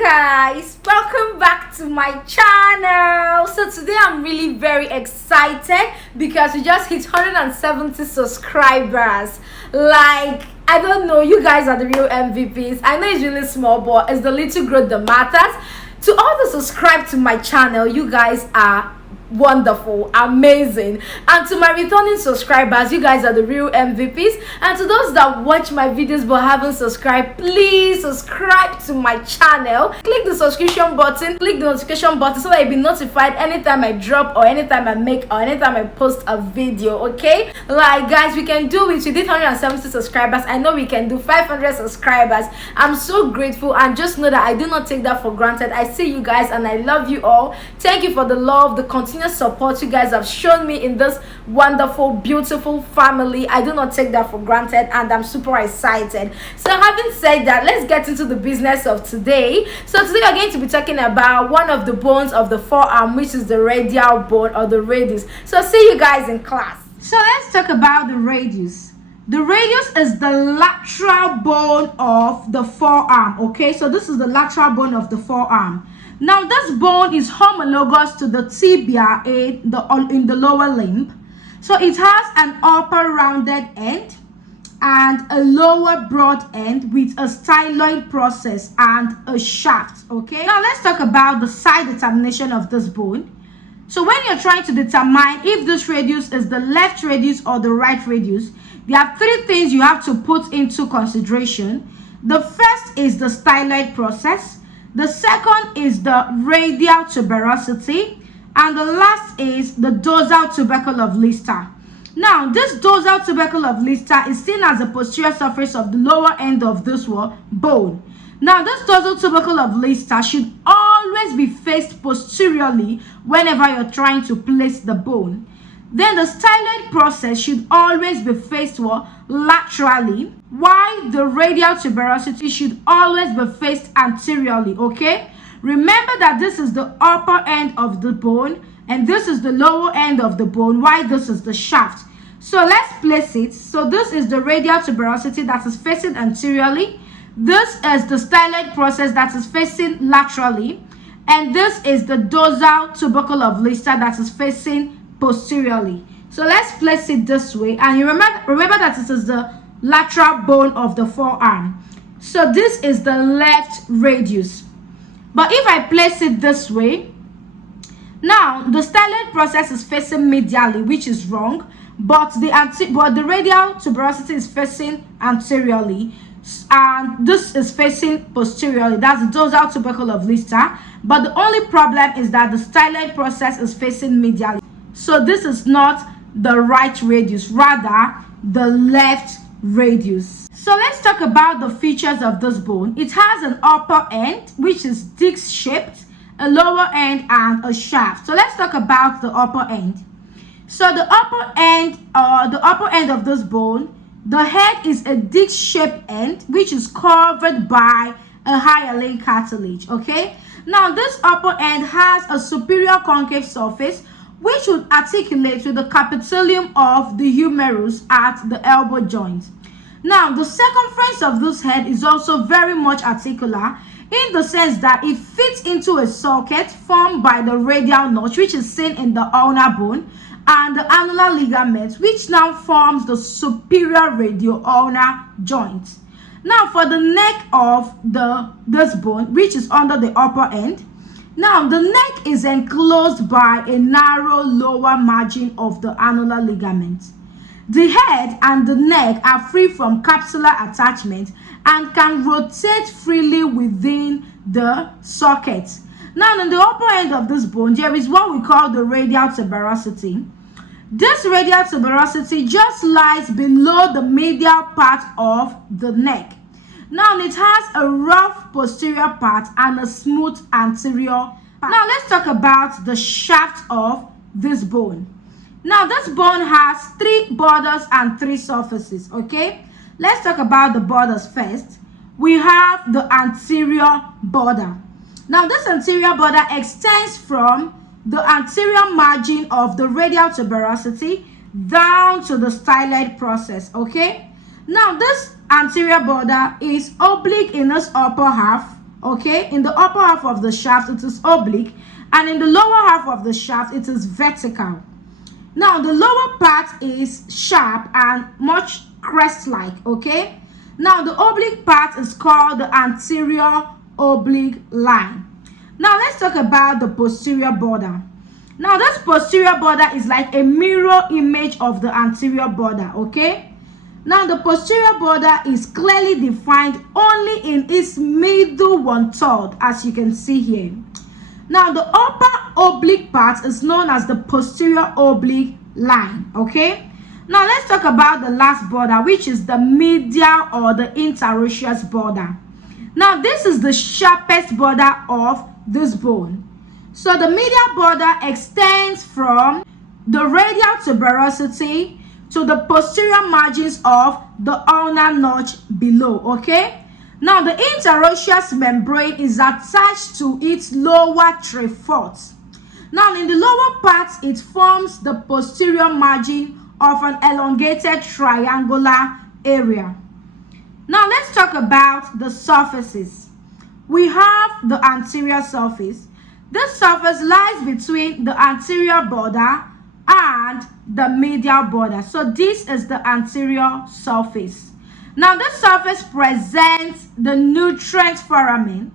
Guys, welcome back to my channel. So today I'm really very excited because we just hit 170 subscribers. Like, I don't know, you guys are the real MVPs. I know it's really small, but it's the little growth that matters. To all the subscribe to my channel, you guys are wonderful, amazing. And to my returning subscribers, you guys are the real MVPs. And to those that watch my videos but haven't subscribed, please subscribe to my channel. Click the subscription button, click the notification button so that you'll be notified anytime I drop or anytime I make or anytime I post a video. Okay, like guys, we can do it. We did 170 subscribers. I know we can do 500 subscribers. I'm so grateful, and just know that I do not take that for granted. I see you guys and I love you all. Thank you for the love, the continuous support you guys have shown me in this wonderful, beautiful family. I do not take that for granted, and I'm super excited. So having said that, let's get into the business of today. So today we're going to be talking about one of the bones of the forearm, which is the radial bone or the radius. So see you guys in class. So let's talk about the radius. The radius is the lateral bone of the forearm. Okay, so this is the lateral bone of the forearm. Now this bone is homologous to the tibia in the lower limb. So it has an upper rounded end and a lower broad end with a styloid process and a shaft. Okay, now let's talk about the side determination of this bone. So when you're trying to determine if this radius is the left radius or the right radius, there are three things you have to put into consideration. The first is the styloid process. The second is the radial tuberosity, and the last is the dorsal tubercle of Lister. Now, this dorsal tubercle of Lister is seen as the posterior surface of the lower end of this bone. Now, this dorsal tubercle of Lister should always be faced posteriorly whenever you're trying to place the bone. Then the styloid process should always be faced laterally, while the radial tuberosity should always be faced anteriorly. Okay, remember that this is the upper end of the bone and this is the lower end of the bone, while this is the shaft. So let's place it. So this is the radial tuberosity that is facing anteriorly, this is the styloid process that is facing laterally, and this is the dorsal tubercle of Lister that is facing posteriorly. So let's place it this way, and you remember that this is the lateral bone of the forearm. So this is the left radius. But if I place it this way, now the styloid process is facing medially, which is wrong, but the radial tuberosity is facing anteriorly, and this is facing posteriorly. That's the dorsal tubercle of Lister. But the only problem is that the styloid process is facing medially. So this is not the right radius, rather the left radius. So let's talk about the features of this bone. It has an upper end which is disc shaped, a lower end, and a shaft. So let's talk about the upper end. So the upper end of this bone, the head is a disc shaped end which is covered by a hyaline cartilage. Okay, now this upper end has a superior concave surface which would articulate with the capitulum of the humerus at the elbow joint. Now, the circumference of this head is also very much articular in the sense that it fits into a socket formed by the radial notch, which is seen in the ulnar bone, and the annular ligament, which now forms the superior radio-ulnar joint. Now, for the neck of this bone, which is under the upper end, now the neck is enclosed by a narrow lower margin of the annular ligament. The head and the neck are free from capsular attachment and can rotate freely within the socket. Now, in the upper end of this bone, there is what we call the radial tuberosity. This radial tuberosity just lies below the medial part of the neck. Now, it has a rough posterior part and a smooth anterior part. Now, let's talk about the shaft of this bone. Now, this bone has 3 borders and 3 surfaces. Okay, let's talk about the borders first. We have the anterior border. Now, this anterior border extends from the anterior margin of the radial tuberosity down to the styloid process. Okay, now this anterior border is oblique in its upper half Okay, in the upper half of the shaft it is oblique, and in the lower half of the shaft it is vertical. Now the lower part is sharp and much crest-like. Okay, now the oblique part is called the anterior oblique line. Now let's talk about the posterior border. Now this posterior border is like a mirror image of the anterior border. Okay, now the posterior border is clearly defined only in its middle 1/3, as you can see here. Now the upper oblique part is known as the posterior oblique line. Okay, now let's talk about the last border, which is the medial or the interosseous border. Now this is the sharpest border of this bone. So the medial border extends from the radial tuberosity to the posterior margins of the ulnar notch below. Okay, now the interosseous membrane is attached to its lower 3/4. Now in the lower part it forms the posterior margin of an elongated triangular area. Now let's talk about the surfaces. We have the anterior surface. This surface lies between the anterior border and the medial border. So this is the anterior surface. Now this surface presents the nutrient foramen.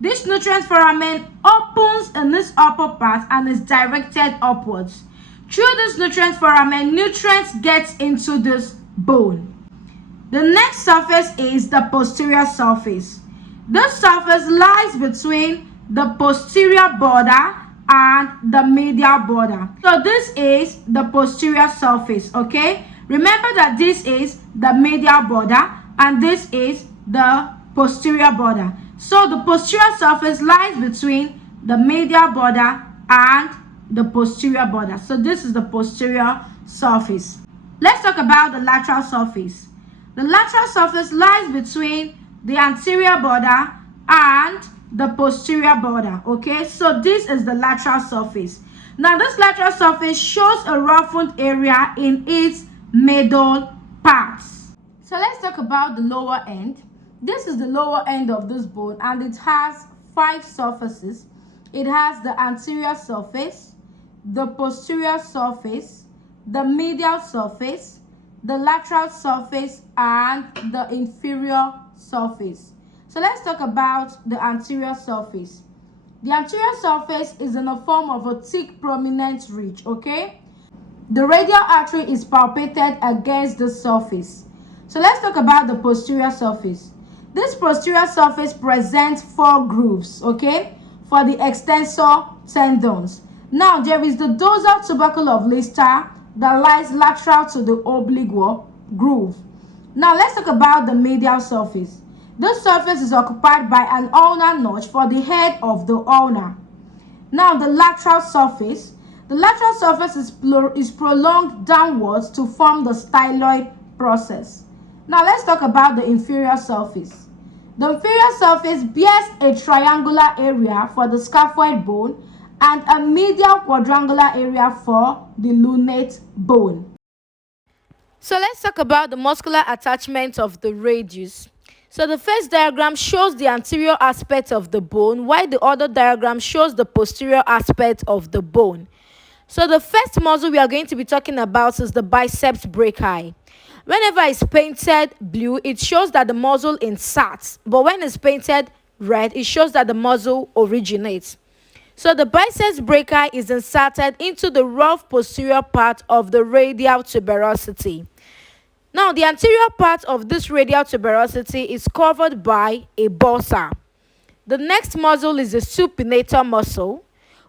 This nutrient foramen opens in this upper part and is directed upwards. Through this nutrient foramen, nutrients get into this bone. The next surface is the posterior surface. This surface lies between the posterior border and the medial border. So this is the posterior surface. Okay, remember that this is the medial border and this is the posterior border. So the posterior surface lies between the medial border and the posterior border. So this is the posterior surface. Let's talk about the lateral surface. The lateral surface lies between the anterior border and the posterior border. Okay, so this is the lateral surface. Now this lateral surface shows a roughened area in its middle parts. So let's talk about the lower end. This is the lower end of this bone and it has 5 surfaces. It has the anterior surface, the posterior surface, the medial surface, the lateral surface, and the inferior surface. So let's talk about the anterior surface. The anterior surface is in the form of a thick prominent ridge. Okay, the radial artery is palpated against the surface. So let's talk about the posterior surface. This posterior surface presents 4 grooves, okay, for the extensor tendons. Now there is the dorsal tubercle of Lister that lies lateral to the oblique groove. Now let's talk about the medial surface. This surface is occupied by an ulnar notch for the head of the ulna. Now the lateral surface. The lateral surface is prolonged downwards to form the styloid process. Now let's talk about the inferior surface. The inferior surface bears a triangular area for the scaphoid bone and a medial quadrangular area for the lunate bone. So let's talk about the muscular attachment of the radius. So the first diagram shows the anterior aspect of the bone, while the other diagram shows the posterior aspect of the bone. So the first muscle we are going to be talking about is the biceps brachii. Whenever it's painted blue, it shows that the muscle inserts, but when it's painted red, it shows that the muscle originates. So the biceps brachii is inserted into the rough posterior part of the radial tuberosity. Now, the anterior part of this radial tuberosity is covered by a bursa. The next muscle is the supinator muscle,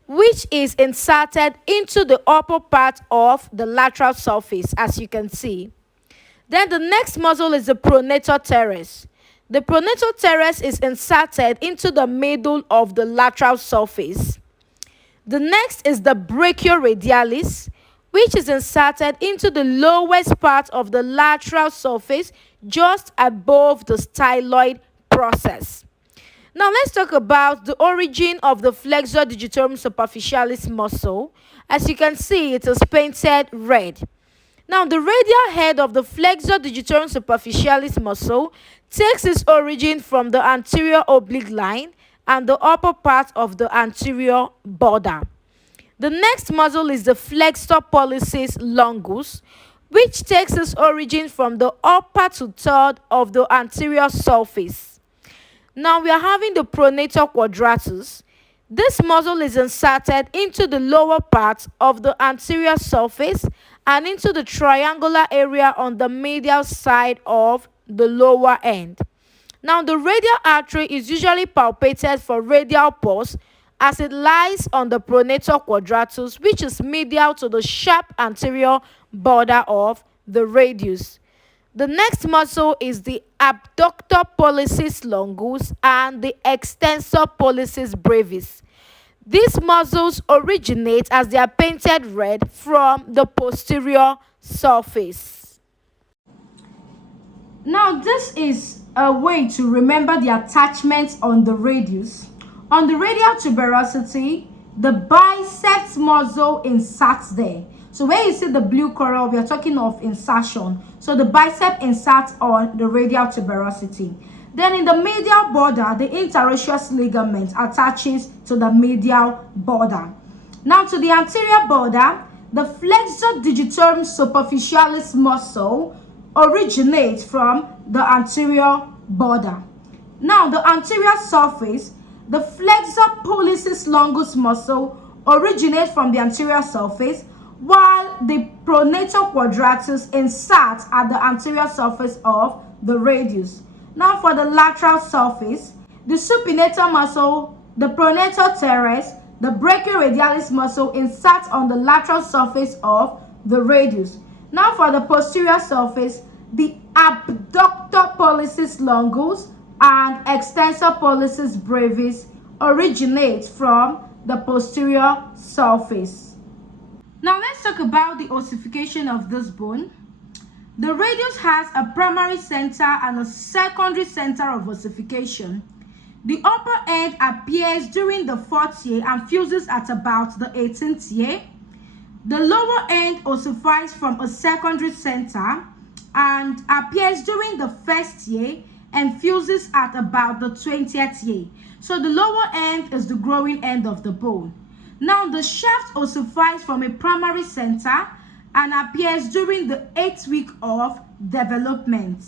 which is inserted into the upper part of the lateral surface, as you can see. Then the next muscle is the pronator teres. The pronator teres is inserted into the middle of the lateral surface. The next is the brachioradialis, which is inserted into the lowest part of the lateral surface just above the styloid process. Now let's talk about the origin of the flexor digitorum superficialis muscle. As you can see, it is painted red. Now, the radial head of the flexor digitorum superficialis muscle takes its origin from the anterior oblique line and the upper part of the anterior border. The next muscle is the flexor pollicis longus, which takes its origin from the upper to third of the anterior surface. Now we are having the pronator quadratus. This muscle is inserted into the lower part of the anterior surface and into the triangular area on the medial side of the lower end. Now the radial artery is usually palpated for radial pulse as it lies on the pronator quadratus, which is medial to the sharp anterior border of the radius. The next muscle is the abductor pollicis longus and the extensor pollicis brevis. These muscles originate, as they are painted red, from the posterior surface. Now this is a way to remember the attachments on the radius. On the radial tuberosity, the biceps muscle inserts there. So when you see the blue color, we are talking of insertion. So the bicep inserts on the radial tuberosity. Then in the medial border, the interosseous ligament attaches to the medial border. Now to the anterior border, the flexor digitorum superficialis muscle originates from the anterior border. Now the anterior surface, the flexor pollicis longus muscle originates from the anterior surface, while the pronator quadratus inserts at the anterior surface of the radius. Now for the lateral surface, the supinator muscle, the pronator teres, the brachioradialis muscle inserts on the lateral surface of the radius. Now for the posterior surface, the abductor pollicis longus and extensor pollicis brevis originates from the posterior surface. Now let's talk about the ossification of this bone. The radius has a primary center and a secondary center of ossification. The upper end appears during the 4th year and fuses at about the 18th year. The lower end ossifies from a secondary center and appears during the 1st year and fuses at about the 20th year. So the lower end is the growing end of the bone. Now the shaft ossifies from a primary center and appears during the 8th week of development.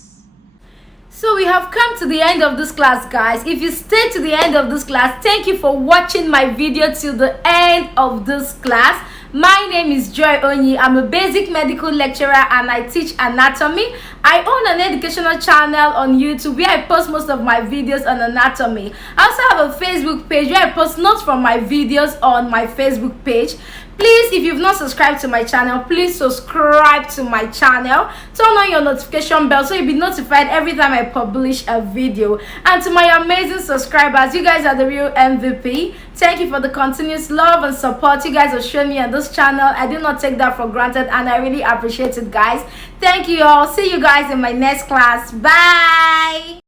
So we have come to the end of this class, guys. If you stay to the end of this class, thank you for watching my video till the end of this class. My name is Joy Onyi. I'm a basic medical lecturer and I teach anatomy. I own an educational channel on YouTube where I post most of my videos on anatomy. I also have a Facebook page where I post notes from my videos on my Facebook page. Please, if you've not subscribed to my channel, please subscribe to my channel. Turn on your notification bell so you'll be notified every time I publish a video. And to my amazing subscribers, you guys are the real MVP. Thank you for the continuous love and support you guys have shown me on this channel. I do not take that for granted and I really appreciate it, guys. Thank you all. See you guys in my next class. Bye.